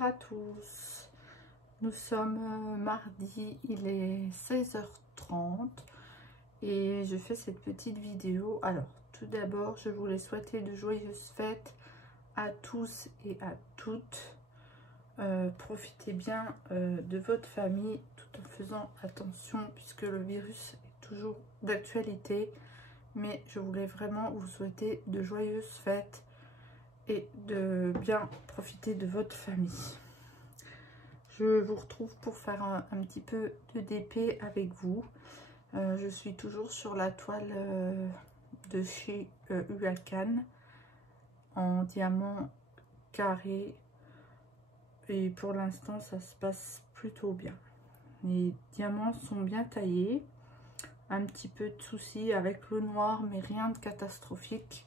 Bonsoir à tous. Nous sommes mardi, il est 16h30 et je fais cette petite vidéo. Alors, tout d'abord, je voulais souhaiter de joyeuses fêtes à tous et à toutes. Profitez bien de votre famille tout en faisant attention puisque le virus est toujours d'actualité. Mais je voulais vraiment vous souhaiter de joyeuses fêtes et de bien profiter de votre famille. Je vous retrouve pour faire un petit peu de DP avec vous. Je suis toujours sur la toile de chez Huacan en diamant carré et pour l'instant ça se passe plutôt bien. Les diamants sont bien taillés, un petit peu de soucis avec le noir mais rien de catastrophique.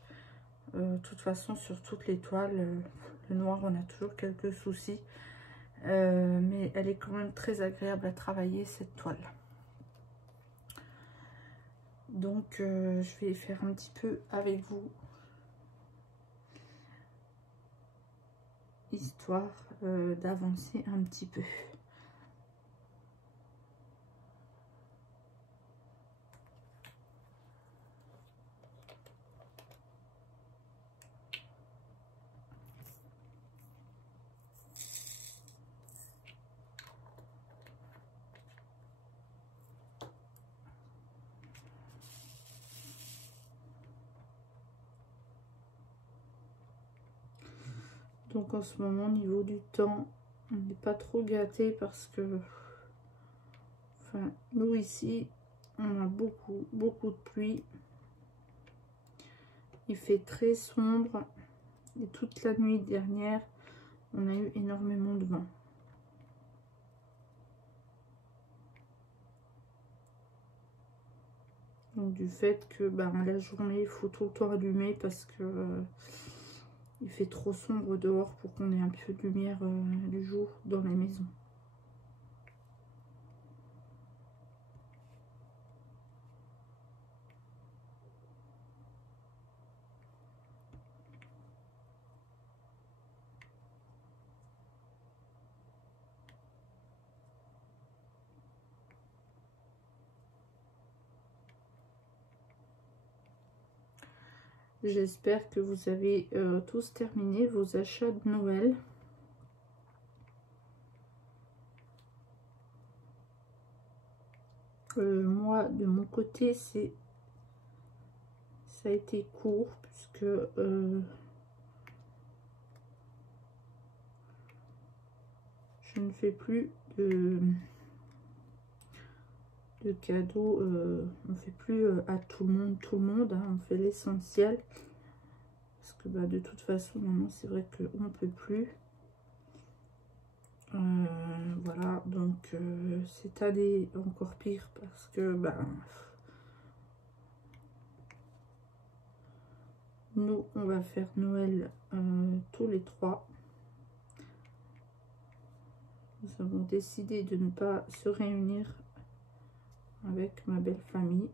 De toute façon sur toutes les toiles, le noir on a toujours quelques soucis. Mais elle est quand même très agréable à travailler cette toile. Donc je vais faire un petit peu avec vous, histoire d'avancer un petit peu. Donc en ce moment, au niveau du temps, on n'est pas trop gâté parce que, enfin, nous ici, on a beaucoup de pluie. Il fait très sombre et toute la nuit dernière, on a eu énormément de vent. Donc du fait que la journée, il faut tout le temps allumer parce que il fait trop sombre dehors pour qu'on ait un peu de lumière du jour dans la maison. J'espère que vous avez tous terminé vos achats de Noël. Moi, de mon côté, ça a été court puisque je ne fais plus de cadeaux. On fait plus à tout le monde, hein, on fait l'essentiel. Parce que de toute façon, maintenant, c'est vrai qu'on ne peut plus. Voilà, donc cette année encore pire parce que nous on va faire Noël tous les trois. Nous avons décidé de ne pas se réunir avec ma belle famille.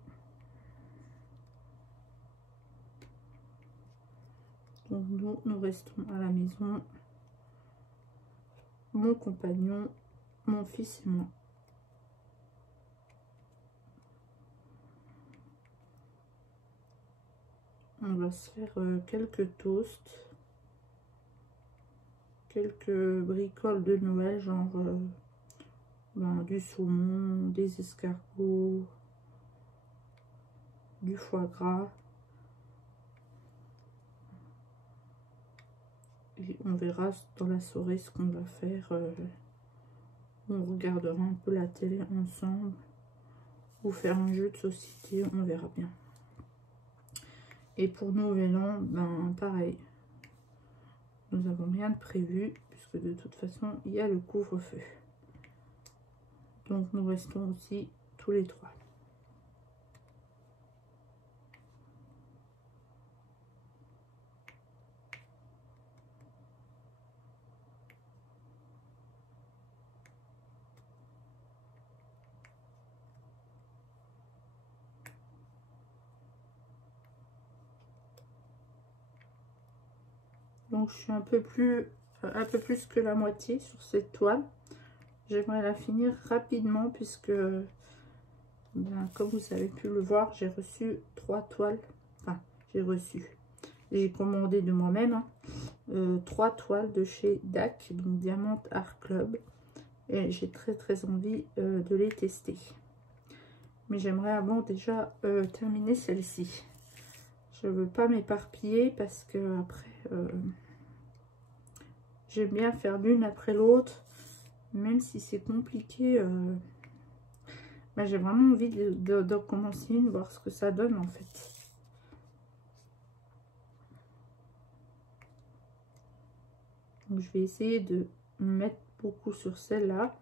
Donc nous restons à la maison, mon compagnon, mon fils et moi. On va se faire quelques toasts, quelques bricoles de Noël, genre du saumon, des escargots, du foie gras. Et on verra dans la soirée ce qu'on va faire. On regardera un peu la télé ensemble ou faire un jeu de société, on verra bien. Et pour Nouvel An, pareil. Nous n'avons rien de prévu puisque de toute façon il y a le couvre-feu. Donc nous restons aussi tous les trois. Donc je suis un peu plus un peu plus que la moitié sur cette toile. J'aimerais la finir rapidement puisque, ben, comme vous avez pu le voir, j'ai reçu 3 toiles. Enfin, j'ai commandé de moi-même, hein, 3 toiles de chez DAC, donc Diamant Art Club. Et j'ai très envie de les tester. Mais j'aimerais avant déjà terminer celle-ci. Je veux pas m'éparpiller parce que après j'aime bien faire l'une après l'autre, même si c'est compliqué. Ben, j'ai vraiment envie de commencer une, voir ce que ça donne en fait. Donc je vais essayer de mettre beaucoup sur celle-là,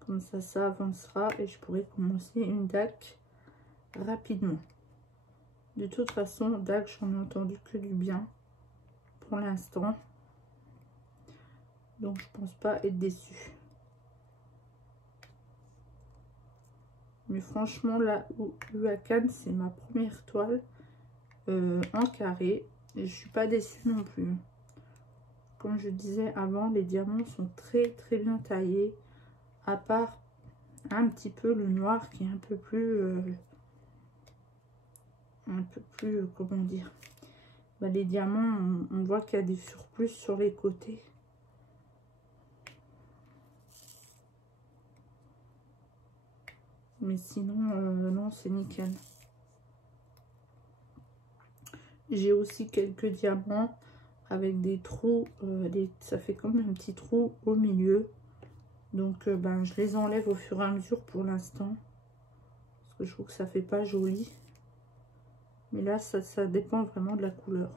comme ça avancera et je pourrai commencer une DAC rapidement. De toute façon, DAC, j'en ai entendu que du bien pour l'instant. Donc, je pense pas être déçue. Mais franchement, là où à Cannes, c'est ma première toile en carré. Et je suis pas déçue non plus. Comme je disais avant, les diamants sont très bien taillés. À part un petit peu le noir qui est un peu plus, comment dire, bah, les diamants, on voit qu'il y a des surplus sur les côtés. Mais sinon, non, c'est nickel. J'ai aussi quelques diamants avec des trous, ça fait comme un petit trou au milieu. Donc, ben, je les enlève au fur et à mesure pour l'instant. Parce que je trouve que ça fait pas joli. Mais là, ça dépend vraiment de la couleur.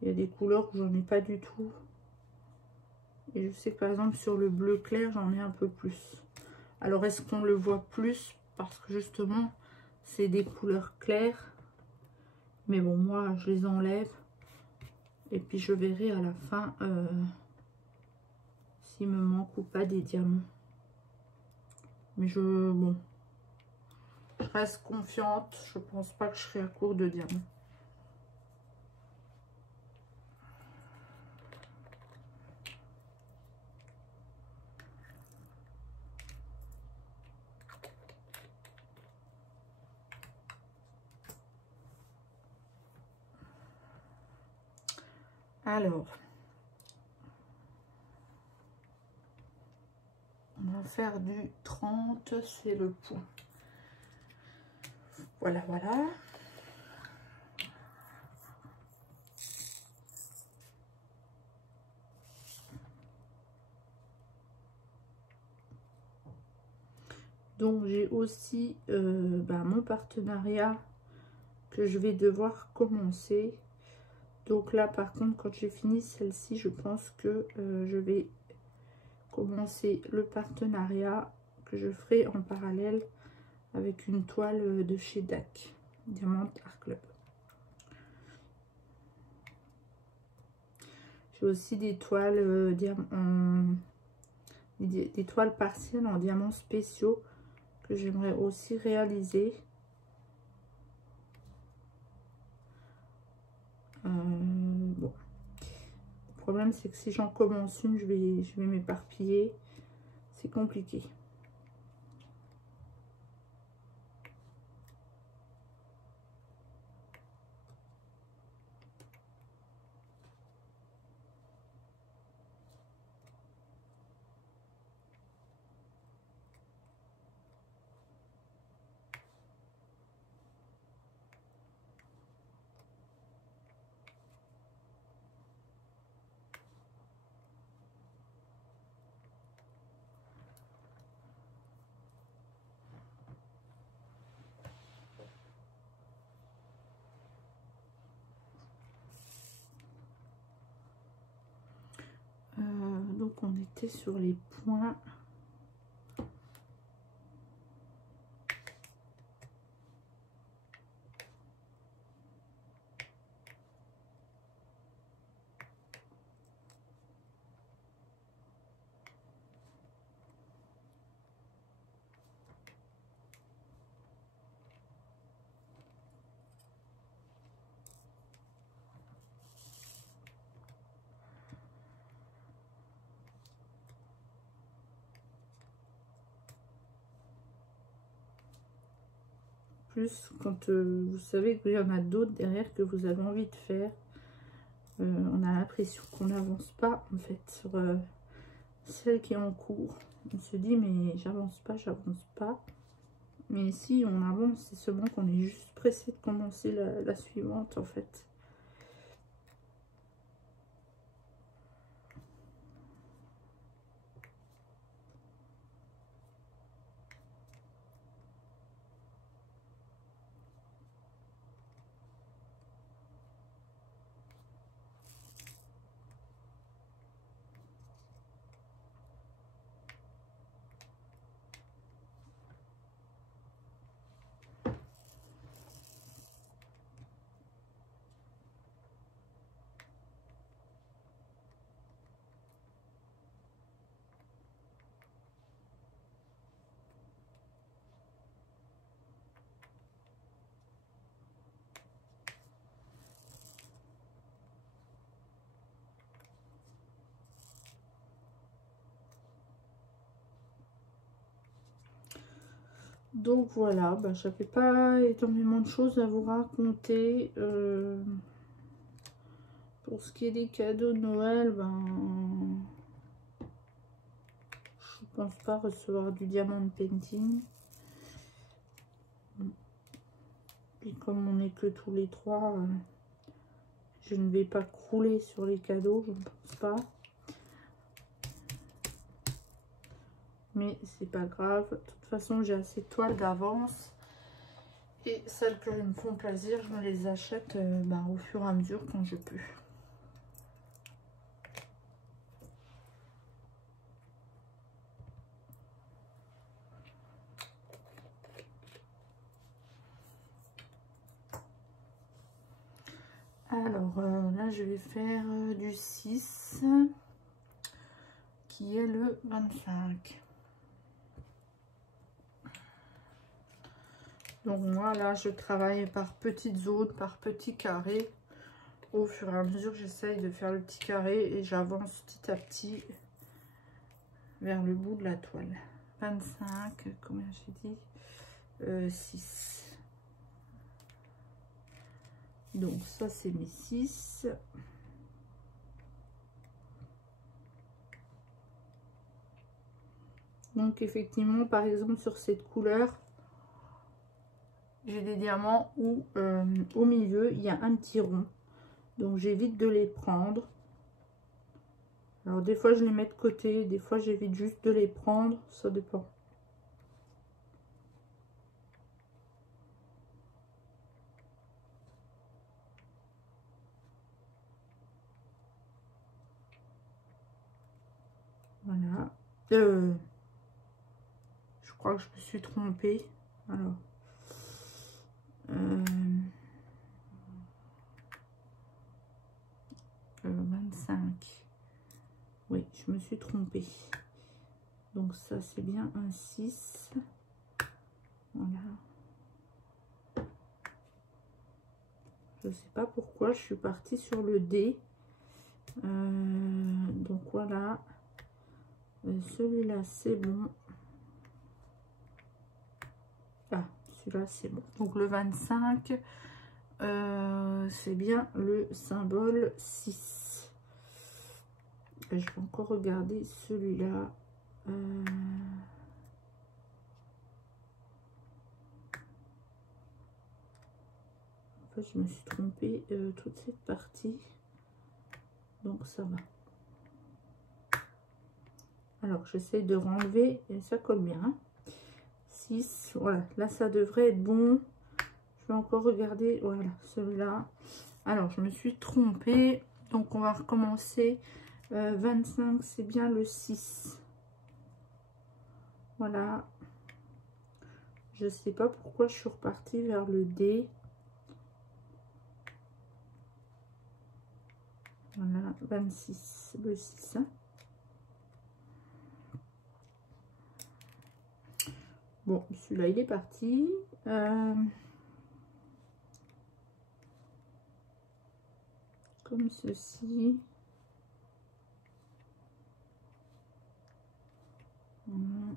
Il y a des couleurs où j'en ai pas du tout. Et je sais que par exemple sur le bleu clair, j'en ai un peu plus. Alors, est-ce qu'on le voit plus? Parce que justement, c'est des couleurs claires. Mais bon, moi, je les enlève. Et puis, je verrai à la fin s'il me manque ou pas des diamants. Mais bon, je reste confiante. Je pense pas que je serai à court de diamants. Alors, on va faire du 30, c'est le point. Voilà. Donc, j'ai aussi mon partenariat que je vais devoir commencer. Donc là, par contre, quand j'ai fini celle-ci, je pense que je vais commencer le partenariat que je ferai en parallèle avec une toile de chez DAC, Diamant Art Club. J'ai aussi des toiles des toiles partielles en diamants spéciaux que j'aimerais aussi réaliser. Bon. Le problème, c'est que si j'en commence une, je vais m'éparpiller. C'est compliqué. Donc on était sur les points. plus quand vous savez qu'il y en a d'autres derrière que vous avez envie de faire. On a l'impression qu'on n'avance pas en fait sur celle qui est en cours. On se dit mais j'avance pas. Mais si on avance, c'est seulement qu'on est juste pressé de commencer la suivante en fait. Donc voilà, bah, j'avais pas énormément de choses à vous raconter. Pour ce qui est des cadeaux de Noël, ben, je pense pas recevoir du diamant painting. Et comme on n'est que tous les trois, je ne vais pas crouler sur les cadeaux, je ne pense pas. Mais c'est pas grave, de toute façon j'ai assez de toiles d'avance. Et celles que me font plaisir, je me les achète bah, au fur et à mesure quand je peux. Alors là je vais faire du 6 qui est le 25. Donc moi là je travaille par petites zones, par petits carrés. Au fur et à mesure j'essaye de faire le petit carré et j'avance petit à petit vers le bout de la toile. 25, combien j'ai dit 6. Donc ça c'est mes 6. Donc effectivement par exemple sur cette couleur, j'ai des diamants où au milieu il y a un petit rond. Donc j'évite de les prendre. Alors des fois je les mets de côté, des fois j'évite juste de les prendre, ça dépend. Voilà. Je crois que je me suis trompée. Alors. 25. Oui, je me suis trompée. Donc ça c'est bien un 6. Voilà. Je sais pas pourquoi je suis partie sur le D. Donc voilà. Celui-là c'est bon. Ah, celui-là c'est bon. Donc le 25, c'est bien le symbole 6. Et je vais encore regarder celui-là. En fait, je me suis trompée toute cette partie. Donc ça va. Alors j'essaie de renlever et ça colle bien. 6, voilà, là ça devrait être bon. Je vais encore regarder, voilà, celui-là. Alors je me suis trompée, donc on va recommencer. 25, c'est bien le 6. Voilà. Je sais pas pourquoi je suis repartie vers le D. Voilà, 26, le 6. Bon, celui-là, il est parti. Comme ceci. Voilà.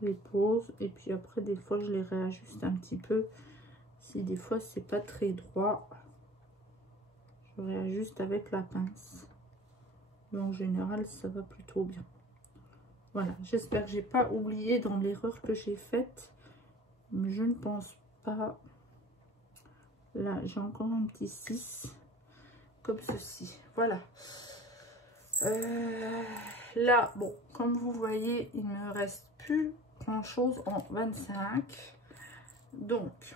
Je les pose et puis après des fois je les réajuste un petit peu. Si des fois c'est pas très droit, je réajuste avec la pince. Mais en général ça va plutôt bien. Voilà, j'espère que j'ai pas oublié dans l'erreur que j'ai faite. Mais je ne pense pas. Là j'ai encore un petit 6 comme ceci. Voilà. Là, bon, comme vous voyez, il ne me reste plus grand chose en 25. Donc,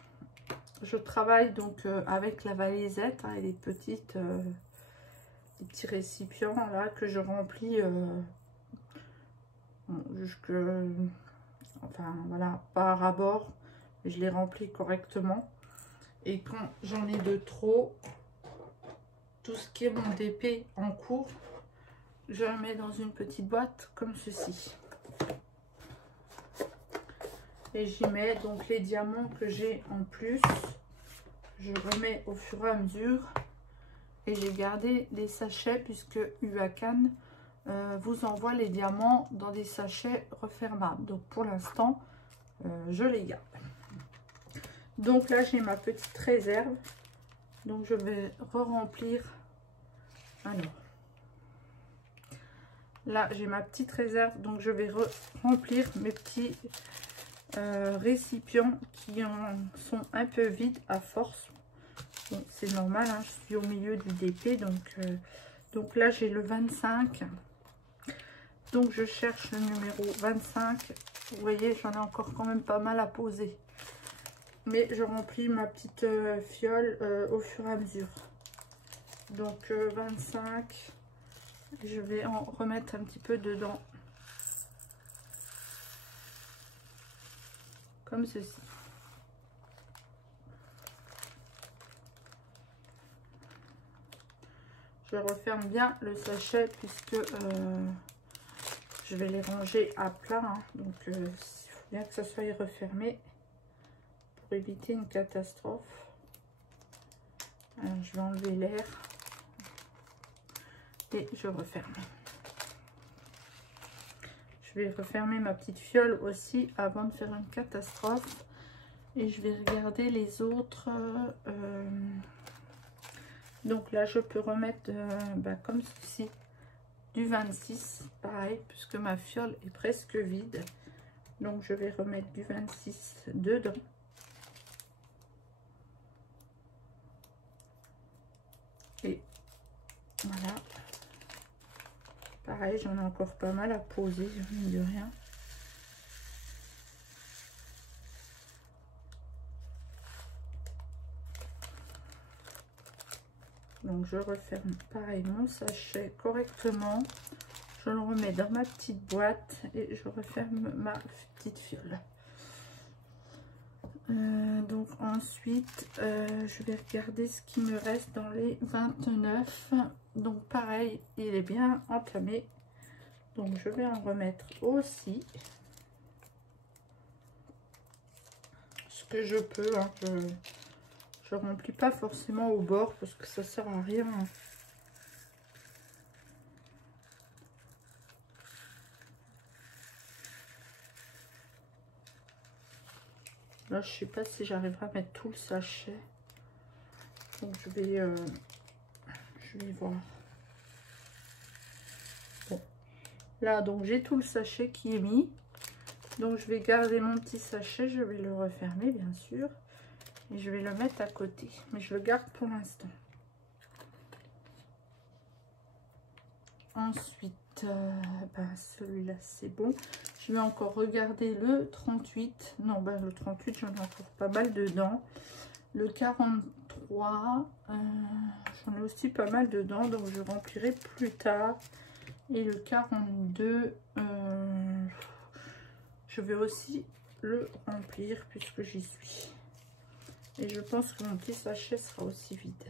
je travaille donc avec la valisette hein, et les petites, les petits récipients là que je remplis jusque, enfin voilà, pas à ras-bord, mais je les remplis correctement. Et quand j'en ai de trop, tout ce qui est mon DP en cours, je le mets dans une petite boîte comme ceci. Et j'y mets donc les diamants que j'ai en plus. Je remets au fur et à mesure. Et j'ai gardé des sachets puisque UACAN vous envoie les diamants dans des sachets refermables. Donc pour l'instant, je les garde. Donc là, j'ai ma petite réserve. Donc je vais re-remplir. Alors. Là, j'ai ma petite réserve, donc je vais remplir mes petits récipients qui en sont un peu vides à force. Bon, c'est normal, hein, je suis au milieu du DP, donc là, j'ai le 25. Donc, je cherche le numéro 25. Vous voyez, j'en ai encore quand même pas mal à poser. Mais je remplis ma petite fiole au fur et à mesure. Donc, 25... Je vais en remettre un petit peu dedans. Comme ceci. Je referme bien le sachet puisque je vais les ranger à plat. Hein. Donc il faut bien que ça soit refermé pour éviter une catastrophe. Alors, je vais enlever l'air. Et je referme. Je vais refermer ma petite fiole aussi avant de faire une catastrophe. Et je vais regarder les autres. Donc là, je peux remettre comme ceci du 26. Pareil, puisque ma fiole est presque vide. Donc je vais remettre du 26 dedans. Et voilà. Pareil, j'en ai encore pas mal à poser, mine de rien. Donc je referme pareil mon sachet correctement. Je le remets dans ma petite boîte et je referme ma petite fiole. Donc ensuite, je vais regarder ce qui me reste dans les 29. Donc pareil, il est bien entamé. Donc je vais en remettre aussi. Ce que je peux. Hein, je remplis pas forcément au bord parce que ça sert à rien. Là, je sais pas si j'arriverai à mettre tout le sachet. Donc je vais voir. Bon. Là, donc j'ai tout le sachet qui est mis. Donc je vais garder mon petit sachet, je vais le refermer bien sûr. Et je vais le mettre à côté. Mais je le garde pour l'instant. Ensuite, celui-là c'est bon. Je vais encore regarder le 38. Non, le 38, j'en ai encore pas mal dedans. Le 43, j'en ai aussi pas mal dedans. Donc je remplirai plus tard. Et le 42, je vais aussi le remplir puisque j'y suis. Et je pense que mon petit sachet sera aussi vide.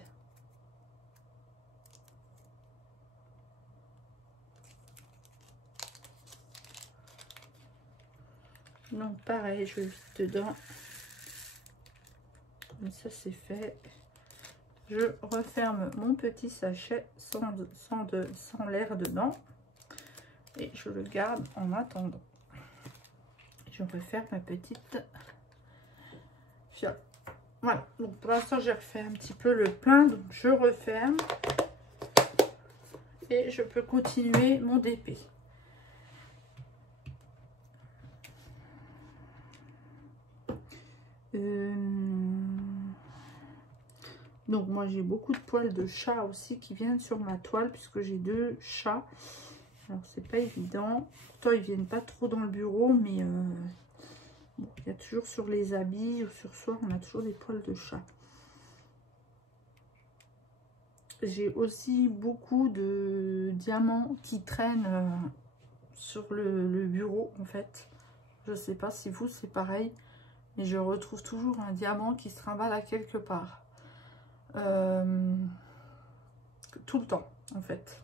Donc pareil, je vais vite dedans. Comme ça c'est fait. Je referme mon petit sachet sans l'air dedans. Et je le garde en attendant. je referme ma petite fiole. Voilà, donc pour l'instant j'ai refait un petit peu le plein, donc je referme et je peux continuer mon DP. Donc moi j'ai beaucoup de poils de chat aussi qui viennent sur ma toile puisque j'ai 2 chats. Alors c'est pas évident. Pourtant ils viennent pas trop dans le bureau, mais bon, il y a toujours sur les habits ou sur soi, on a toujours des poils de chat. J'ai aussi beaucoup de diamants qui traînent sur le bureau en fait. Je sais pas si vous c'est pareil, mais je retrouve toujours un diamant qui se trimballe à quelque part. Tout le temps en fait.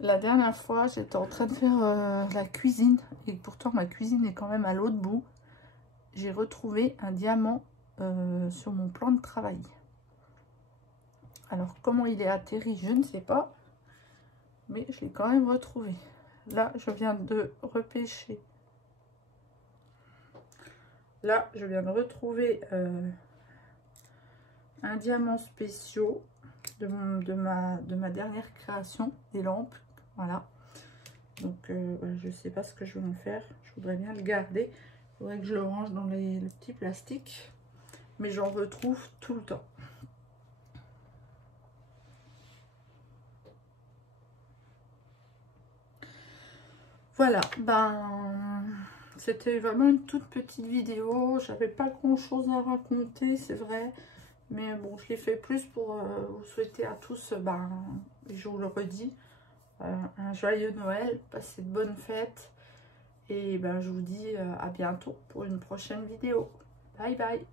La dernière fois j'étais en train de faire la cuisine et pourtant ma cuisine est quand même à l'autre bout. J'ai retrouvé un diamant sur mon plan de travail. Alors comment il est atterri je ne sais pas, mais je l'ai quand même retrouvé. Là je viens de repêcher. Là je viens de retrouver un diamant spécial de ma dernière création, des lampes. Voilà. Donc je sais pas ce que je vais en faire. Je voudrais bien le garder. Il faudrait que je le range dans le petit plastique. Mais j'en retrouve tout le temps. Voilà, ben c'était vraiment une toute petite vidéo. J'avais pas grand chose à raconter, c'est vrai. Mais bon, je l'ai fait plus pour vous souhaiter à tous, ben, je vous le redis, un joyeux Noël, passez de bonnes fêtes. Et ben, je vous dis à bientôt pour une prochaine vidéo. Bye bye.